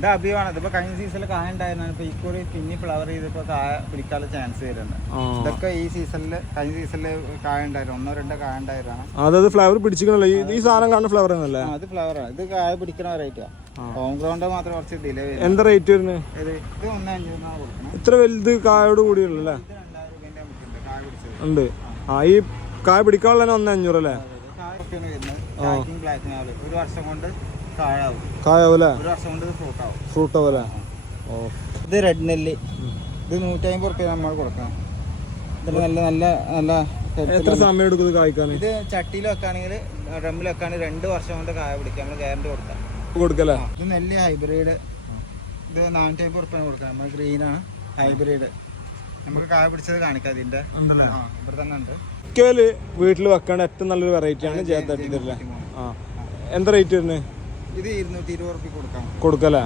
ഇത് അഭിയാണ് ഇതിപ്പോ കഴിഞ്ഞ സീസണിൽ കായ ഉണ്ടായിരുന്നു ഇപ്പൊ ഇക്കുറി പിന്നെ ഫ്ലവർ ചെയ്തപ്പോ കായ പിടിക്കാനുള്ള ചാൻസ് വരുന്നുണ്ട് ഇതൊക്കെ ഈ സീസണിൽ കഴിഞ്ഞ സീസണിൽ കായ ഉണ്ടായിരുന്നു ഒന്നോ രണ്ടോ കായ ഉണ്ടായിരുന്നു അതായത് ഫ്ലവർ പിടിച്ചിക്കണല്ലോ ഈ സാധനം കാണുന്ന ഫ്ലവർ ആണല്ലേ? അത് ഫ്ലവറാണ് ഇത് കായ പിടിക്കണ വെറൈറ്റിയാ ഹോം ഗ്രൗണ്ട് മാത്രം കുറച്ച് ഡിലേ വരും എന്താ റേറ്റ് വരുന്നത് ഇത് ഒന്നഞ്ചു ഇത്ര വലുത് കായോട് കൂടിയുള്ളല്ലേ ഉണ്ട്. ആ ഈ കായ പിടിക്കാനുള്ള തന്നെ ഒന്ന് അല്ലേ? ഒരു വർഷം കൊണ്ട് കായ ആവും കായാവൂലേ ഒരു വർഷം കൊണ്ട് ഇത് ഫ്രൂട്ട് ആവും. ഫ്രൂട്ട് ഇത് റെഡ് നെല്ലി. ഇത് നൂറ്റമ്പത് റുപ്യ നമ്മൾ കൊടുക്കണം. നല്ല നല്ല നല്ല എത്ര സമയം എടുക്കും ഇത് കായ്ക്കാൻ ഇത് ചട്ടിയിൽ വെക്കാണെങ്കിൽ ഡ്രമ്മിൽ വെക്കാണെങ്കിൽ രണ്ട് വർഷം കൊണ്ട് കായ പിടിക്കാം. നമ്മൾ ഗ്യാരണ്ടി കൊടുക്കാം. കൊടുക്കല്ലേ? ഇത് നെല്ല് ഹൈബ്രിഡ് ഇത് നാനൂറ്റമ്പത് റുപ്യ കൊടുക്കാം നമ്മൾ ഗ്രീനാണ് ഹൈബ്രിഡ് നമുക്ക് കായ പിടിച്ചത് കാണിക്കാം ഇതിന്റെ ഇവിടെ തന്നെ ഉണ്ട്. വീട്ടിൽ വെക്കേണ്ട ഏറ്റവും നല്ലൊരു വെറൈറ്റി ആണ് ജയത്തട്ടില്ലേ ആ. എന്താ റേറ്റ് വരുന്നത് ഇത് ഇരുന്നൂറ്റി ഇരുപത് കൊടുക്കാം കൊടുക്കല്ലേ